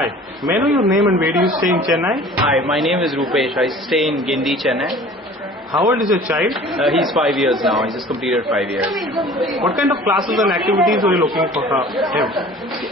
Hi, may I know your name and where do you stay in Chennai? Hi, my name is Rupesh. I stay in Gindi, Chennai. How old is your child? He's 5 years now. He's just completed 5 years. What kind of classes and activities were you looking for him?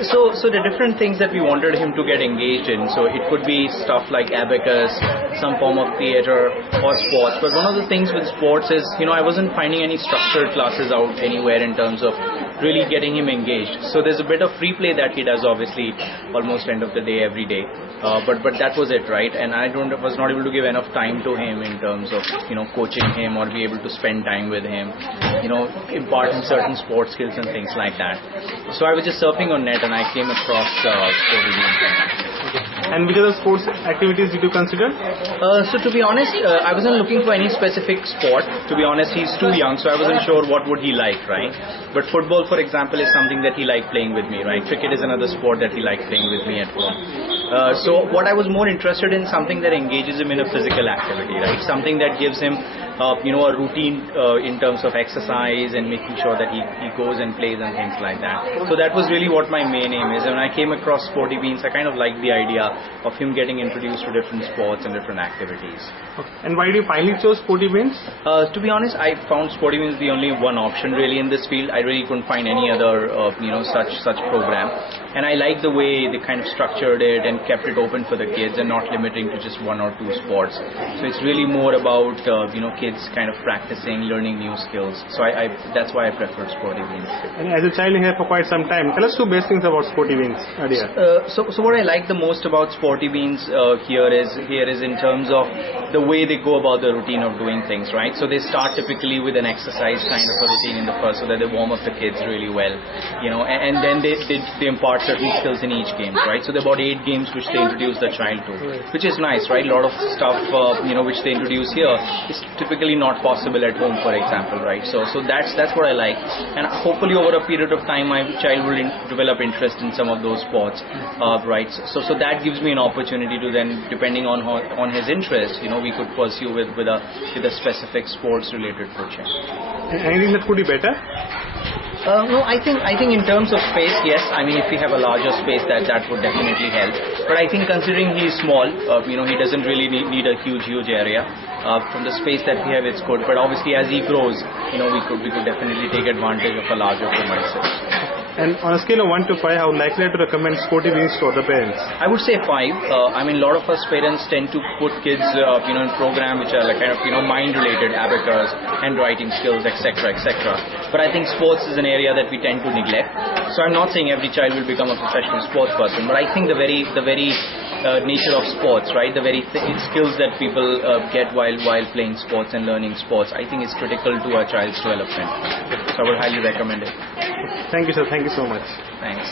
So the different things that we wanted him to get engaged in. So it could be stuff like abacus, some form of theatre or sports. But one of the things with sports is, I wasn't finding any structured classes out anywhere in terms of really getting him engaged. So there's a bit of free play that he does, obviously, almost end of the day, every day. But that was it, right? And I was not able to give enough time to him in terms of, coaching him or be able to spend time with him, impart him certain sports skills and things like that. So I was just surfing on net and I came across Sporty Beans. And which other sports activities did you consider? So to be honest, I wasn't looking for any specific sport. To be honest, he's too young, so I wasn't sure what would he like, right? But football, for example, is something that he liked playing with me, right? Cricket is another sport that he liked playing with me at home. So what I was more interested in, something that engages him in a physical activity, right? Something that gives him, a routine in terms of exercise and making sure that he goes and plays and things like that. So that was really what my main aim is. And when I came across Sporty Beans, I kind of liked the idea of him getting introduced to different sports and different activities. Okay. And why did you finally choose Sporty Beans? To be honest, I found Sporty Beans the only one option really in this field. I really couldn't find any other, such program. And I like the way they kind of structured it and kept it open for the kids and not limiting to just one or two sports. So it's really more about, kids kind of practicing, learning new skills. So that's why I preferred Sporty Beans. And as a child here for quite some time, tell us two best things about Sporty Beans, Adyar. So what I like the most about Sporty Beans here is in terms of the way they go about the routine of doing things, right? So they start typically with an exercise kind of a routine in the first, so that they warm up the kids really well, and then they impart certain skills in each game, right? So there are about 8 games which they introduce the child to, which is nice, right? A lot of stuff, which they introduce here is typically not possible at home, for example, right? So that's what I like, and hopefully over a period of time my child will develop interest in some of those sports, right? So that gives me an opportunity to then, depending on his interest, we could pursue with a specific sports related coaching. Anything that could be better? No, I think in terms of space, yes. I mean, if we have a larger space, that would definitely help. But I think considering he's small, he doesn't really need a huge area. From the space that we have, it's good. But obviously, as he grows, we could definitely take advantage of a larger premises. And on a scale of 1 to 5, how likely to recommend Sporty Beans to other parents? I would say 5. I mean, a lot of us parents tend to put kids, in program which are like kind of, mind-related, abacus, handwriting skills, etc., etc. But I think sports is an area that we tend to neglect. So I'm not saying every child will become a professional sports person, but I think the very nature of sports, right? The very skills that people get while playing sports and learning sports, I think is critical to a child's development. So I would highly recommend it. Thank you, sir. Thank you so much. Thanks.